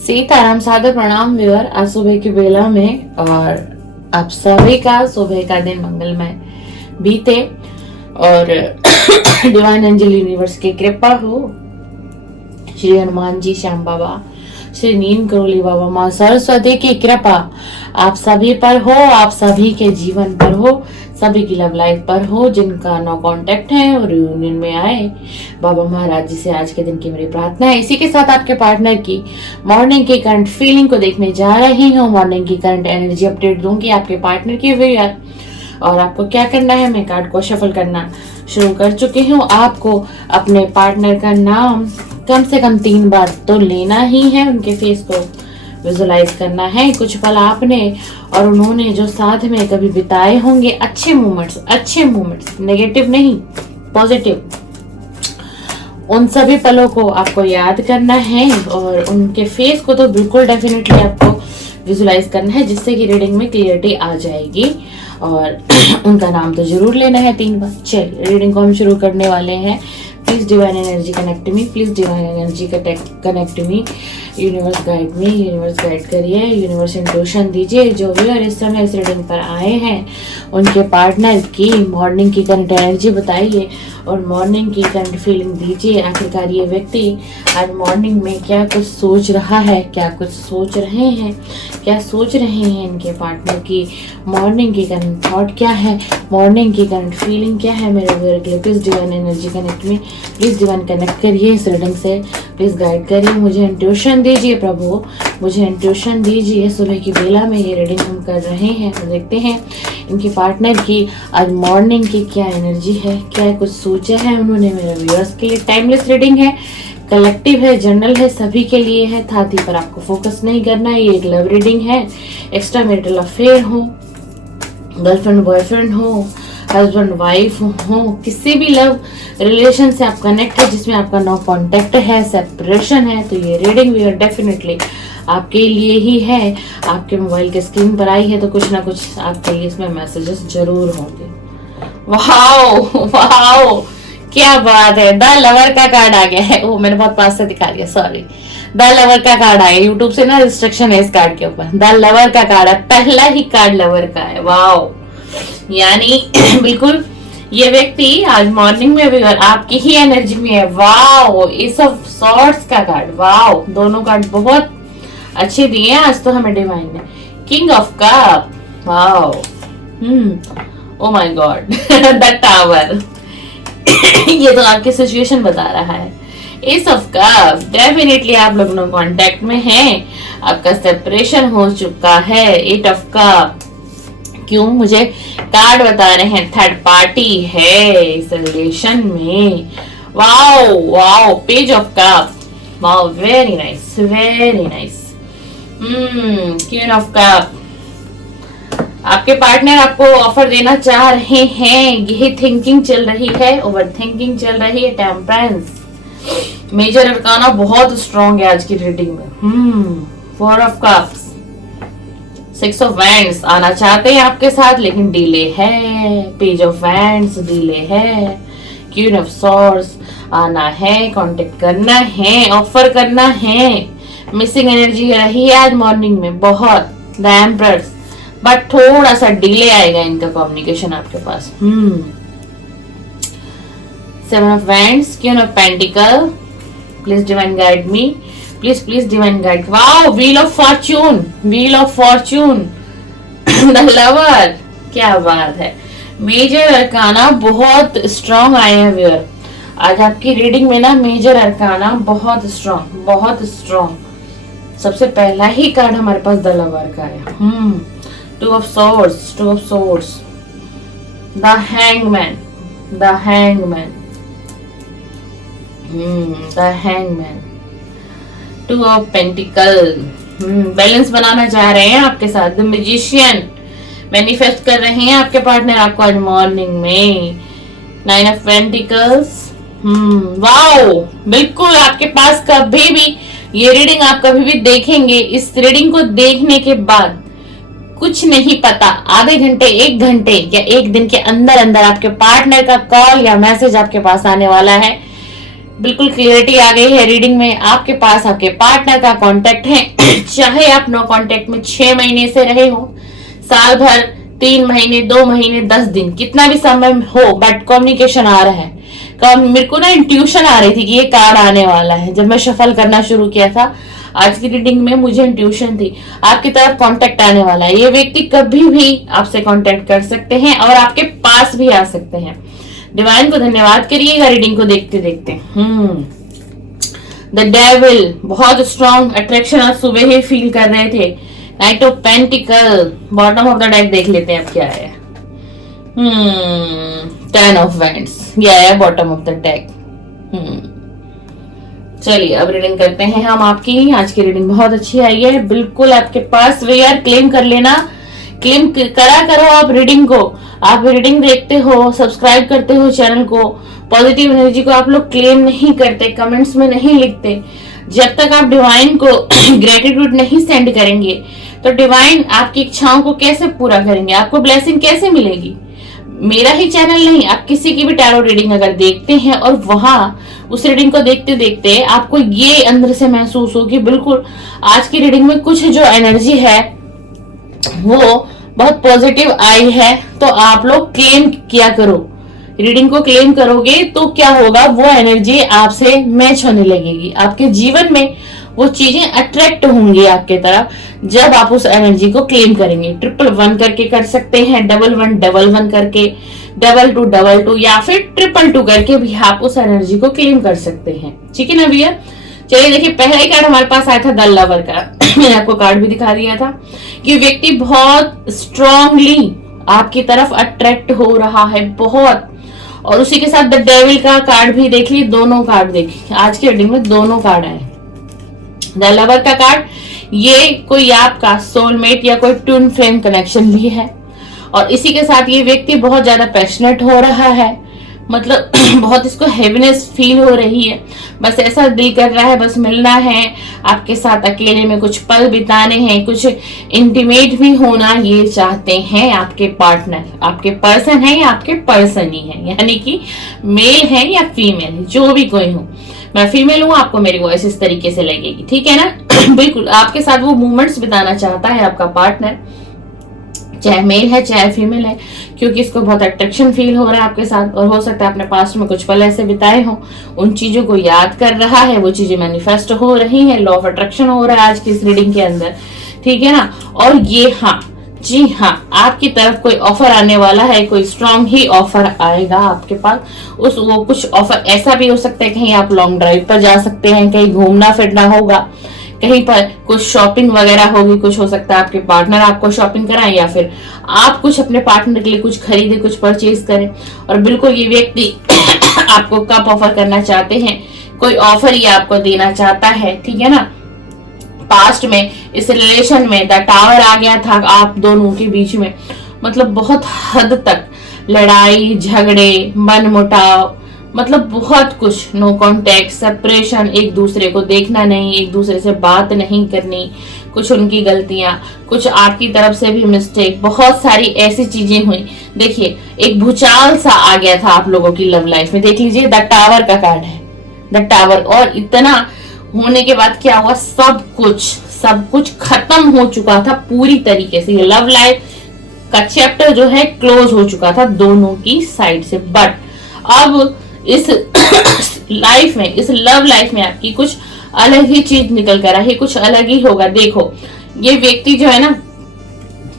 सीताराम सादर प्रणाम व्यूअर। आज सुबह की बेला में और आप सभी का सुबह का दिन मंगलमय बीते और डिवाइन एंजल यूनिवर्स की कृपा हो। श्री हनुमान जी, श्याम बाबा, श्री नीम करोली बाबा, माँ सरस्वती की कृपा आप सभी पर हो, आप सभी के जीवन पर हो, सभी की लव लाइफ पर हो। जिनका नो कांटेक्ट है और यूनियन में आए, बाबा महाराज जी से आज के दिन की मेरी प्रार्थना है। इसी के साथ आपके पार्टनर की मॉर्निंग की करंट फीलिंग को देखने जा रही हूँ। मॉर्निंग की करंट एनर्जी अपडेट दूंगी आपके पार्टनर की व्यूअर। और आपको क्या करना है, मैं कार्ड को शफल करना शुरू कर चुकी हूँ। आपको अपने पार्टनर का नाम कम से कम 3 बार तो लेना ही है, उनके फेस को विजुलाइज करना है। कुछ पल आपने और उन्होंने जो साथ में कभी बिताए होंगे, अच्छे मोमेंट्स, नेगेटिव नहीं, पॉजिटिव, उन सभी पलों को आपको याद करना है और उनके फेस को तो बिल्कुल डेफिनेटली आपको विजुलाइज करना है, जिससे कि रीडिंग में क्लियरिटी आ जाएगी। और उनका नाम तो जरूर लेना है 3 बार। चलिए रीडिंग को हम शुरू करने वाले हैं। Please divine energy connect me, please divine energy connect me, universe guide me, universe guide करिए, यूनिवर्स इंट्यूशन दीजिए। जो भी और इस समय इस रीडिंग पर आए हैं उनके पार्टनर की मॉर्निंग की करंट एनर्जी बताइए और मॉर्निंग की करंट फीलिंग दीजिए। आखिरकार ये व्यक्ति आज मॉर्निंग में क्या कुछ सोच रहा है, क्या कुछ सोच रहे हैं, क्या सोच रहे हैं इनके पार्टनर की मॉर्निंग की करंट थॉट क्या है, मॉर्निंग की करंट फीलिंग क्या है मेरे व्यूअर के लिए। प्लीज डिवाइन एनर्जी कनेक्ट में, प्लीज डिवाइन कनेक्ट करिए इस रीडिंग से, प्लीज गाइड करिए, मुझे इंट्यूशन दीजिए प्रभु, मुझे इंट्यूशन दीजिए। सुबह की बेला में ये रीडिंग हम कर रहे हैं और देखते हैं इनके पार्टनर की आज मॉर्निंग की क्या एनर्जी है, क्या कुछ सोचा है उन्होंने मेरे व्यूअर्स के लिए। टाइमलेस रीडिंग है, कलेक्टिव है, जनरल है, सभी के लिए है। थाती पर आपको फोकस नहीं करना है। ये एक लव रीडिंग है। एक्स्ट्रा मैरिटल अफेयर हो, गर्लफ्रेंड बॉयफ्रेंड हो, हस्बैंड वाइफ हो, किसी भी लव रिलेशन से आप कनेक्ट है जिसमें आपका नो कांटेक्ट है, सेपरेशन है, तो ये रीडिंग भी डेफिनेटली आपके लिए ही है। आपके मोबाइल के स्क्रीन पर आई है तो कुछ ना कुछ आपके लिए इसमें मैसेजेस जरूर होंगे। वाओ वाओ, क्या बात है। द लवर का कार्ड आ गया है। वो मैंने बहुत पास से दिखा दिया, सॉरी। द लवर का कार्ड आया। यूट्यूब से ना रिस्ट्रिक्शन है इस कार्ड के ऊपर। द लवर का कार्ड है, पहला ही कार्ड लवर का है। वाओ, यानी बिल्कुल ये व्यक्ति आज मॉर्निंग में भी और आपकी ही एनर्जी में है। वाओ, इस ऑफ सॉर्ड्स का कार्ड। वाओ, दोनों कार्ड बहुत अच्छे दिए हैं आज तो हमें डिवाइन ने। King of cup, wow, oh my God, the tower. ये तो आपकी सिचुएशन बता रहा है। एस ऑफ कप, डेफिनेटली आप लोग नो कांटेक्ट में हैं, आपका सेपरेशन हो चुका है। 8 ऑफ कप, क्यों मुझे कार्ड बता रहे हैं थर्ड पार्टी है इस रिलेशन में। Wow wow, page of cup, wow, very nice, very nice. Queen of cup, आपके पार्टनर आपको ऑफर देना चाह रहे हैं, यही थिंकिंग चल रही है, ओवर थिंकिंग चल रही है। टेम्परेंस, मेजर अरकाना बहुत स्ट्रॉन्ग है आज की रीडिंग में। 4 ऑफ कप्स, 6 ऑफ वैंड्स, आना चाहते हैं आपके साथ लेकिन डिले है। पेज ऑफ वैंड्स, डिले है। क्वीन ऑफ सॉर्ड्स, आना है, कांटेक्ट करना है, ऑफर करना है। मिसिंग एनर्जी रही है आज मॉर्निंग में बहुत। द एम्परर्स, बट थोड़ा सा डिले आएगा इनका कम्युनिकेशन आपके पास। 7 of wands, queen of pentacle, please divine guide me, please please divine guide. Wow, wheel of Fortune, wheel of Fortune, the lover, क्या बात है। मेजर अरकाना बहुत स्ट्रॉन्ग आए हैं व्यूअर आज आपकी रीडिंग में ना। मेजर अरकाना बहुत स्ट्रॉन्ग, बहुत स्ट्रॉन्ग। सबसे पहला ही कार्ड हमारे पास द लवर का है। 2 of swords, 2 of swords, the hangman, the hangman, the hangman, 2 of pentacle, balance बनाना चाह रहे हैं आपके साथ। द मैजिशियन, मैनिफेस्ट कर रहे हैं आपके पार्टनर आपको आज मॉर्निंग में। 9 ऑफ पेंटिकल्स, वाओ, बिल्कुल आपके पास कभी भी ये रीडिंग आप कभी भी देखेंगे, इस रीडिंग को देखने के बाद कुछ नहीं पता, आधे घंटे, 1 घंटे या 1 दिन के अंदर अंदर आपके पार्टनर का कॉल या मैसेज आपके पास आने वाला है। बिल्कुल क्लियरिटी आ गई है रीडिंग में। आपके पास आपके पार्टनर का कांटेक्ट है चाहे आप नो कांटेक्ट में 6 महीने से रहे हो, साल भर, 3 महीने, 2 महीने, 10 दिन, कितना भी समय हो, बट कम्युनिकेशन आ रहा है। मेरे को ना इंट्यूशन आ रही थी कि ये कार्ड आने वाला है। जब मैं शफल करना शुरू किया था आज की रीडिंग में, मुझे इंट्यूशन थी आपकी तरफ कांटेक्ट आने वाला है। ये व्यक्ति कभी भी आपसे कांटेक्ट कर सकते हैं और आपके पास भी आ सकते हैं। डिवाइन को धन्यवाद करिएगा रीडिंग को देखते देखते। द डेविल, बहुत स्ट्रॉन्ग अट्रैक्शन आज सुबह ही फील कर रहे थे। Night of pentacle, bottom of the deck देख लेते हैं अब क्या है। 10 ऑफ वैंड्स, ये आया बॉटम ऑफ द डेक। चलिए अब रीडिंग करते हैं हम आपकी। आज की रीडिंग बहुत अच्छी आई है, बिल्कुल आपके पास यार क्लेम कर लेना, क्लेम करा करो आप रीडिंग को। आप रीडिंग देखते हो, सब्सक्राइब करते हो चैनल को, पॉजिटिव एनर्जी को आप लोग क्लेम नहीं करते, कमेंट्स में नहीं लिखते। जब तक आप डिवाइन को ग्रेटिट्यूड नहीं सेंड करेंगे तो डिवाइन आपकी इच्छाओं को कैसे पूरा करेंगे, आपको ब्लेसिंग कैसे मिलेगी। मेरा ही चैनल नहीं, आप किसी की भी टैरो रीडिंग अगर देखते हैं और वहां उस रीडिंग को देखते देखते आपको ये अंदर से महसूस हो कि बिल्कुल आज की रीडिंग में कुछ जो एनर्जी है वो बहुत पॉजिटिव आई है, तो आप लोग क्लेम किया करो। रीडिंग को क्लेम करोगे तो क्या होगा, वो एनर्जी आपसे मैच होने लगेगी, आपके जीवन में वो चीजें अट्रैक्ट होंगी आपके तरफ जब आप उस एनर्जी को क्लेम करेंगे। 111 करके कर सकते हैं, 1111 करके, 2222 या फिर 222 करके भी आप उस एनर्जी को क्लेम कर सकते हैं। ठीक है ना भैया। चलिए देखिए, पहला ही कार्ड हमारे पास आया था द लवर का मैंने आपको कार्ड भी दिखा दिया था कि व्यक्ति बहुत स्ट्रांगली आपकी तरफ अट्रैक्ट हो रहा है बहुत, और उसी के साथ द डेविल का कार्ड भी देख ली। दोनों कार्ड देखिए आज की रीडिंग में दोनों कार्ड आए। द लवर का कार्ड, ये कोई आपका सोलमेट या कोई ट्विन फ्लेम कनेक्शन भी है, और इसी के साथ ये व्यक्ति बहुत ज्यादा पैशनेट हो रहा है, मतलब बहुत इसको हैवीनेस फील हो रही है, बस ऐसा दिल कर रहा है बस मिलना है आपके साथ, अकेले में कुछ पल बिताने हैं, कुछ इंटीमेट भी होना ये चाहते हैं आपके पार्टनर। आपके पर्सन है या आपके पर्सन ही है, यानी कि मेल है या फीमेल है, जो भी कोई हो। मैं फीमेल हूँ, आपको मेरी वॉइस इस तरीके से लगेगी, ठीक है ना। बिल्कुल आपके साथ वो मोमेंट्स बिताना चाहता है आपका पार्टनर, चाहे मेल है चाहे फीमेल है, क्योंकि इसको बहुत अट्रैक्शन फील हो रहा है आपके साथ, और हो सकता है अपने पास्ट में कुछ पल ऐसे बिताए हो, उन चीजों को याद कर रहा है, वो चीजें मैनिफेस्ट हो रही हैं, लॉ ऑफ अट्रैक्शन हो रहा है आज की इस रीडिंग के अंदर, ठीक है ना। और ये हाँ जी हाँ, आपकी तरफ कोई ऑफर आने वाला है, कोई स्ट्रांग ही ऑफर आएगा आपके पास। वो कुछ ऑफर ऐसा भी हो सकता है, कहीं आप लॉन्ग ड्राइव पर जा सकते हैं, कहीं घूमना फिरना होगा, कहीं पर कुछ शॉपिंग वगैरह होगी, कुछ हो सकता है आपके पार्टनर आपको शॉपिंग कराएं या फिर आप कुछ अपने पार्टनर के लिए कुछ खरीदे, कुछ परचेज करें। और बिल्कुल ये व्यक्ति आपको कब ऑफर करना चाहते हैं, कोई ऑफर ये आपको देना चाहता है, ठीक है ना। पास्ट में इस रिलेशन में द टावर आ गया था आप दोनों के बीच में, मतलब बहुत हद तक लड़ाई झगड़े मनमुटाव, मतलब बहुत कुछ, नो कांटेक्ट, सेपरेशन, एक दूसरे को देखना नहीं, एक दूसरे से बात नहीं करनी, कुछ उनकी गलतियां, कुछ आपकी तरफ से भी मिस्टेक, बहुत सारी ऐसी चीजें हुई। देखिए एक भूचाल सा आ गया था आप लोगों की लव लाइफ में। देख लीजिए द टावर का कार्ड है, द टावर, और इतना होने के बाद क्या हुआ, सब कुछ खत्म हो चुका था पूरी तरीके से। ये लव लाइफ का चैप्टर जो है क्लोज हो चुका था दोनों की साइड से, बट अब इस लाइफ में, इस लव लाइफ में आपकी कुछ अलग ही चीज निकल कर आई, कुछ अलग ही होगा। देखो ये व्यक्ति जो है ना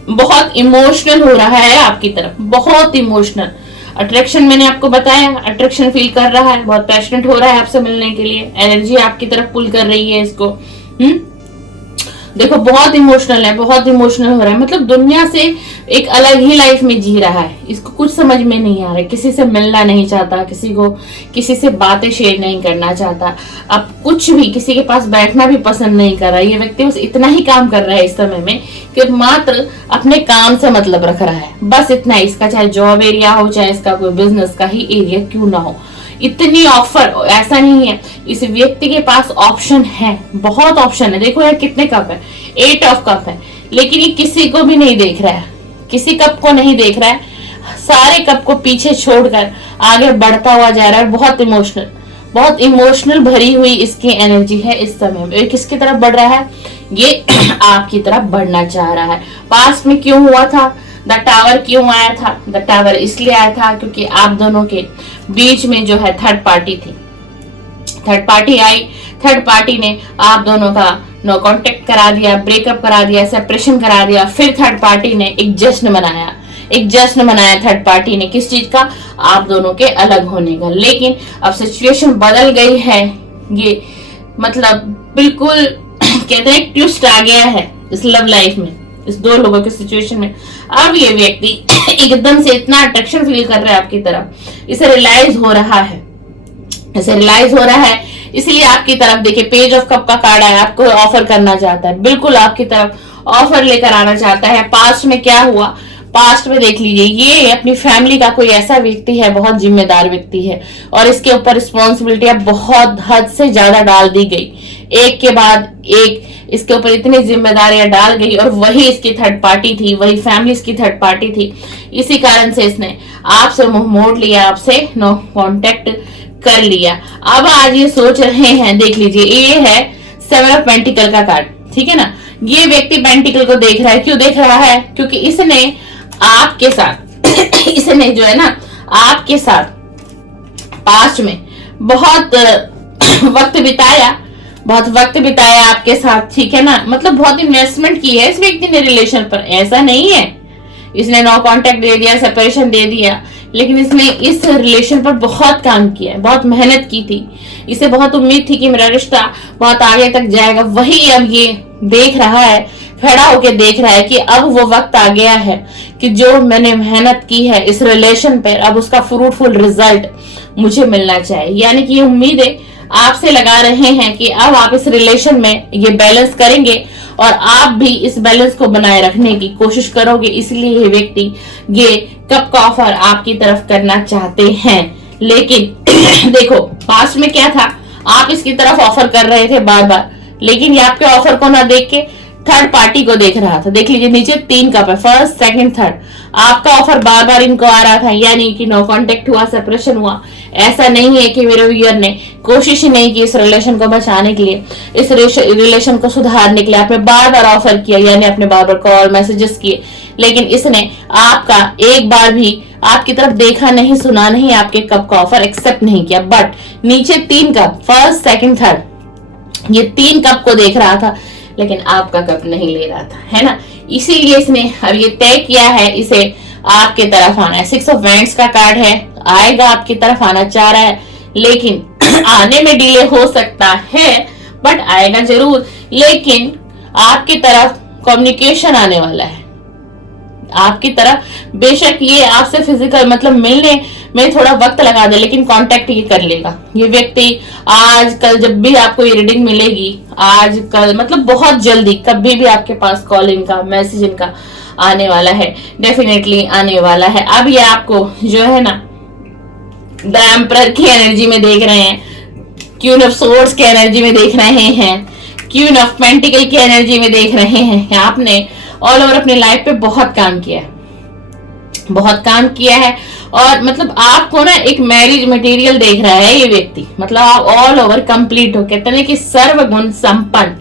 बहुत इमोशनल हो रहा है आपकी तरफ, बहुत इमोशनल अट्रैक्शन, मैंने आपको बताया अट्रैक्शन फील कर रहा है, बहुत पैशनेट हो रहा है आपसे मिलने के लिए, एनर्जी आपकी तरफ पुल कर रही है इसको। देखो बहुत इमोशनल है, बहुत इमोशनल हो रहा है, मतलब दुनिया से एक अलग ही लाइफ में जी रहा है। इसको कुछ समझ में नहीं आ रहा है, किसी से मिलना नहीं चाहता, किसी से बातें शेयर नहीं करना चाहता, अब कुछ भी किसी के पास बैठना भी पसंद नहीं कर रहा है। ये व्यक्ति बस इतना ही काम कर रहा है इस समय में कि मात्र अपने काम से मतलब रख रहा है, बस इतना ही। इसका चाहे जॉब एरिया हो, चाहे इसका कोई बिजनेस का ही एरिया क्यों ना हो, इतनी ऑफर, ऐसा नहीं है, इस व्यक्ति के पास ऑप्शन है, बहुत ऑप्शन है। देखो यार कितने कप है, 8 ऑफ कप है, लेकिन ये किसी को भी नहीं देख रहा है, किसी कप को नहीं देख रहा है, सारे कप को पीछे छोड़कर आगे बढ़ता हुआ जा रहा है। बहुत इमोशनल, बहुत इमोशनल भरी हुई इसकी एनर्जी है इस समय में। किसकी तरफ बढ़ रहा है? ये आपकी तरफ बढ़ना चाह रहा है। पास्ट में क्यों हुआ था? द टावर क्यों आया था? द टावर इसलिए आया था क्योंकि आप दोनों के बीच में जो है थर्ड पार्टी थी। थर्ड पार्टी आई, थर्ड पार्टी ने आप दोनों का नो कांटेक्ट करा दिया, ब्रेकअप करा दिया, सेपरेशन करा दिया। फिर थर्ड पार्टी ने एक जश्न मनाया, एक जश्न मनाया थर्ड पार्टी ने। किस चीज का? आप दोनों के अलग होने का। लेकिन अब सिचुएशन बदल गई है, ये मतलब बिल्कुल कहते हैं एक ट्विस्ट आ गया है इस लव लाइफ में, इस दो लोगों के सिचुएशन में। अब ये व्यक्ति एकदम से इतना अट्रैक्शन फील कर रहा है आपकी तरफ, इसे रियलाइज हो रहा है, इसे रियलाइज हो रहा है, इसलिए आपकी तरफ देखिए पेज ऑफ कप का कार्ड है, आपको ऑफर करना चाहता है, बिल्कुल आपकी तरफ ऑफर लेकर आना चाहता है। पास्ट में क्या हुआ? पास्ट में देख लीजिए, ये अपनी फैमिली का कोई ऐसा व्यक्ति है, बहुत जिम्मेदार व्यक्ति है, और इसके ऊपर रिस्पॉन्सिबिलिटी बहुत हद से ज्यादा डाल दी गई, एक के बाद एक इसके ऊपर इतनी जिम्मेदारियां डाल गई, और वही इसकी थर्ड पार्टी थी, वही फैमिली इसकी थर्ड पार्टी थी। इसी कारण से इसने आपसे मुंह मोड़ लिया, आपसे नो कांटेक्ट कर लिया। अब आज ये सोच रहे हैं, देख लीजिए ये है 7 ऑफ पेंटिकल का कार्ड, ठीक है ना। ये व्यक्ति पेंटिकल को देख रहा है, क्यों देख रहा है? क्योंकि इसने आपके साथ इसने जो है ना आपके साथ पास्ट में बहुत वक्त बिताया, बहुत वक्त बिताया आपके साथ, ठीक है ना। मतलब बहुत इन्वेस्टमेंट की है इस व्यक्ति ने रिलेशन पर। ऐसा नहीं है इसने नो कांटेक्ट दे दिया, सेपरेशन दे दिया, लेकिन इसने इस रिलेशन पर बहुत काम किया है, बहुत मेहनत की थी। इसे बहुत उम्मीद थी कि मेरा रिश्ता बहुत आगे तक जाएगा। वही अब ये देख रहा है, खड़ा होके देख रहा है कि अब वो वक्त आ गया है कि जो मैंने मेहनत की है इस रिलेशन पर, अब उसका फ्रूटफुल रिजल्ट मुझे मिलना चाहिए। यानी कि ये उम्मीदें आपसे लगा रहे हैं कि अब आप इस रिलेशन में ये बैलेंस करेंगे और आप भी इस बैलेंस को बनाए रखने की कोशिश करोगे। इसलिए ये व्यक्ति ये कप का ऑफर आपकी तरफ करना चाहते हैं। लेकिन देखो पास्ट में क्या था, आप इसकी तरफ ऑफर कर रहे थे बार बार, लेकिन ये आपके ऑफर को ना देख के थर्ड पार्टी को देख रहा था। देख लीजिए नीचे 3 कप है, फर्स्ट सेकंड थर्ड। आपका ऑफर बार बार इनको आ रहा था, यानी कि नो कांटेक्ट हुआ, सेपरेशन हुआ। ऐसा नहीं है कि मेरे व्यूअर ने कोशिश ही नहीं की इस रिलेशन को बचाने के लिए, इस रिलेशन को सुधारने के लिए। आपने बार बार ऑफर किया, यानी आपने बार बार कॉल मैसेजेस किए, लेकिन इसने आपका एक बार भी आपकी तरफ देखा नहीं, सुना नहीं, आपके कप का ऑफर एक्सेप्ट नहीं किया। बट नीचे 3 कप, फर्स्ट सेकंड थर्ड, ये 3 कप को देख रहा था, लेकिन आपका कप नहीं ले रहा था, है ना। इसीलिए इसने अब ये तय किया है इसे आपके तरफ आना है। 6 ऑफ वैंड्स का कार्ड है, आएगा, आपकी तरफ आना चाह रहा है, लेकिन आने में डिले हो सकता है, बट आएगा जरूर। लेकिन आपकी तरफ कम्युनिकेशन आने वाला है, आपकी तरफ। बेशक ये आपसे फिजिकल मतलब मिलने में थोड़ा वक्त लगा दे, लेकिन कांटेक्ट ये कर लेगा। ये व्यक्ति आज कल जब भी आपको ये रीडिंग मिलेगी, आज कल मतलब बहुत जल्दी कभी भी आपके पास कॉल इनका, मैसेज इनका आने वाला है, डेफिनेटली आने वाला है। अब ये आपको जो है ना द एम्परर की एनर्जी में देख रहे हैं, क्वीन ऑफ सोर्ड्स की एनर्जी में देख रहे हैं, क्वीन ऑफ पेंटिकल की एनर्जी में देख रहे हैं। आपने ऑल ओवर अपनी लाइफ पे बहुत काम किया है, बहुत काम किया है, और मतलब आपको ना एक मैरिज मटेरियल देख रहा है ये व्यक्ति। मतलब आप ऑल ओवर कंप्लीट हो, कहते हैं कि सर्वगुण संपन्न,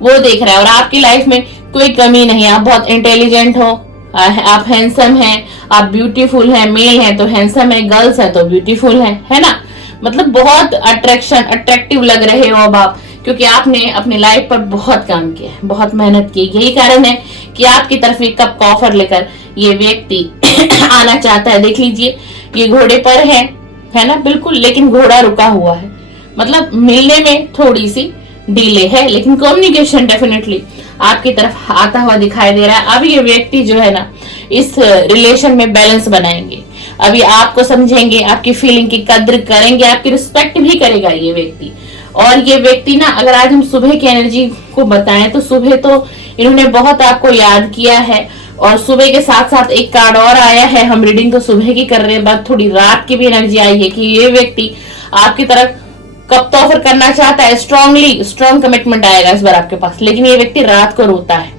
वो देख रहा है। और आपकी लाइफ में कोई कमी नहीं है, आप बहुत इंटेलिजेंट हो, आप हैंडसम हैं, आप ब्यूटीफुल हैं, मेल है तो हैंडसम है, गर्ल्स है तो ब्यूटीफुल है ना। मतलब बहुत अट्रैक्टिव लग रहे हो अब आप, क्योंकि आपने अपनी लाइफ पर बहुत काम किया है, बहुत मेहनत की। यही कारण है कि आपकी तरफ एक कप का ऑफर लेकर ये व्यक्ति आना चाहता है। देख लीजिए ये घोड़े पर है ना, बिल्कुल, लेकिन घोड़ा रुका हुआ है। मतलब मिलने में थोड़ी सी डिले है, लेकिन कम्युनिकेशन डेफिनेटली आपकी तरफ आता हुआ दिखाई दे रहा है। अब ये व्यक्ति जो है ना इस रिलेशन में बैलेंस बनाएंगे, अभी आपको समझेंगे, आपकी फीलिंग की कद्र करेंगे, आपकी रिस्पेक्ट भी करेगा ये व्यक्ति। और ये व्यक्ति ना, अगर आज हम सुबह की एनर्जी को बताएं तो सुबह तो इन्होंने बहुत आपको याद किया है, और सुबह के साथ साथ एक कार्ड और आया है। हम रीडिंग तो सुबह की कर रहे हैं, बाद थोड़ी रात की भी एनर्जी आई है कि ये व्यक्ति आपकी तरफ कब तो ऑफर करना चाहता है, स्ट्रॉन्ग कमिटमेंट आएगा इस बार आपके पास, लेकिन ये व्यक्ति रात को रोता है,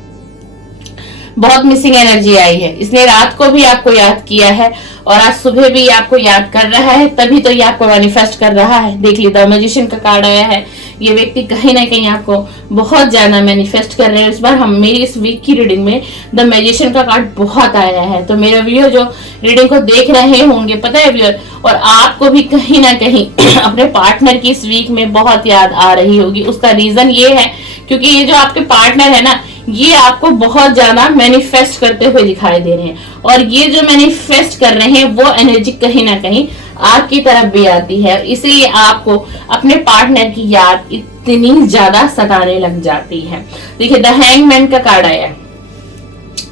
बहुत मिसिंग एनर्जी आई है। इसने रात को भी आपको याद किया है और आज सुबह भी आपको याद कर रहा है, तभी तो ये आपको मैनिफेस्ट कर रहा है। देख लीजिए, द मैजिशियन का कार्ड आया है। ये व्यक्ति कहीं ना कहीं आपको बहुत ज्यादा मैनिफेस्ट कर रहे हैं। इस बार हम मेरी इस वीक की रीडिंग में द मैजिशियन का कार्ड बहुत आया है। तो मेरे व्यूअर जो रीडिंग को देख रहे होंगे, पता है व्यूअर, और आपको भी कहीं ना कहीं अपने पार्टनर की इस वीक में बहुत याद आ रही होगी। उसका रीजन ये है क्योंकि ये जो आपके पार्टनर है ना, ये आपको बहुत ज्यादा मैनिफेस्ट करते हुए दिखाई दे रहे हैं, और ये जो मैनिफेस्ट कर रहे हैं वो एनर्जी कहीं ना कहीं आपकी तरफ भी आती है। इसलिए आपको अपने पार्टनर की याद इतनी ज्यादा सताने लग जाती है। देखिए, द हैंगमैन का कार्ड आया है।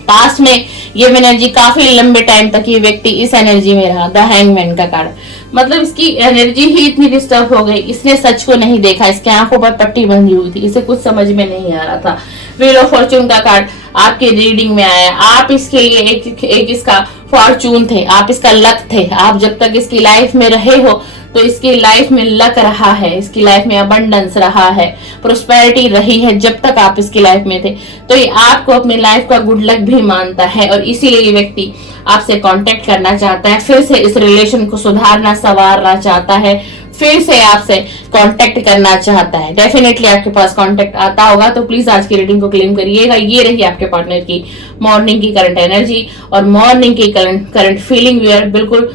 पास्ट में ये एनर्जी काफी लंबे टाइम तक ये व्यक्ति इस एनर्जी में रहा। द हैंगमैन का कार्ड मतलब इसकी एनर्जी ही इतनी डिस्टर्ब हो गई, इसने सच को नहीं देखा, इसके आंखों पर पट्टी बंधी हुई थी, इसे कुछ समझ में नहीं आ रहा था। व्हील ऑफ फॉर्चून का कार्ड आपके रीडिंग में आया। आप इसके लिए एक इसका फॉर्चून थे, आप इसका लक थे। आप जब तक इसकी लाइफ में रहे हो तो इसकी लाइफ में लक रहा है, इसकी लाइफ में अबंडेंस रहा है, प्रोस्पेरिटी रही है जब तक आप इसकी लाइफ में थे। तो ये आपको अपनी लाइफ का गुड लक भी मानता है और इसीलिए ये व्यक्ति आपसे कांटेक्ट करना चाहता है, फिर से इस रिलेशन को सुधारना संवारना चाहता है, फिर से आपसे कांटेक्ट करना चाहता है। डेफिनेटली आपके पास कांटेक्ट आता होगा, तो प्लीज आज की रीडिंग को क्लेम करिएगा। ये रही आपके पार्टनर की मॉर्निंग की करंट एनर्जी और मॉर्निंग की करंट फीलिंग। वी आर बिल्कुल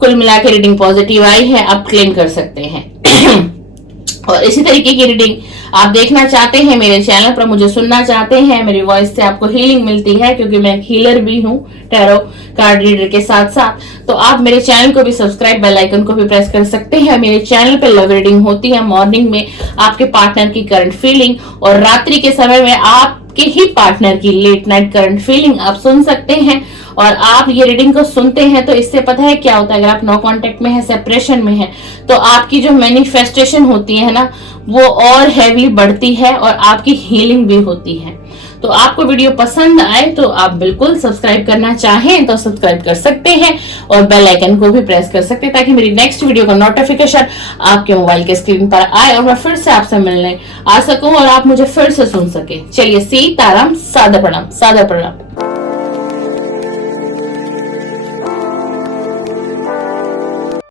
कुल मिला के रीडिंग पॉजिटिव आई है, आप क्लेम कर सकते हैं। और इसी तरीके की रीडिंग आप देखना चाहते हैं मेरे चैनल पर, मुझे सुनना चाहते हैं, मेरी वॉइस से आपको हीलिंग मिलती है क्योंकि मैं हीलर भी हूँ टैरो कार्ड रीडर के साथ साथ, तो आप मेरे चैनल को भी सब्सक्राइब, बेल आइकन को भी प्रेस कर सकते हैं। मेरे चैनल पे लव रीडिंग होती है। मॉर्निंग में आपके पार्टनर की करंट फीलिंग और रात्रि के समय में आपके ही पार्टनर की लेट नाइट करंट फीलिंग आप सुन सकते हैं। और आप ये रीडिंग को सुनते हैं तो इससे पता है क्या होता है, अगर आप नो कांटेक्ट में है, सेपरेशन में है, तो आपकी जो मैनिफेस्टेशन होती है ना, वो और हैवी बढ़ती है और आपकी हीलिंग भी होती है। तो आपको वीडियो पसंद आए तो आप बिल्कुल सब्सक्राइब करना चाहें तो सब्सक्राइब कर सकते हैं और बेल आइकन को भी प्रेस कर सकते हैं ताकि मेरी नेक्स्ट वीडियो का नोटिफिकेशन आपके मोबाइल के स्क्रीन पर आए और मैं फिर से आपसे मिलने आ सकूं और आप मुझे फिर से सुन सके। चलिए, सीताराम, सादर प्रणाम, सादर प्रणाम।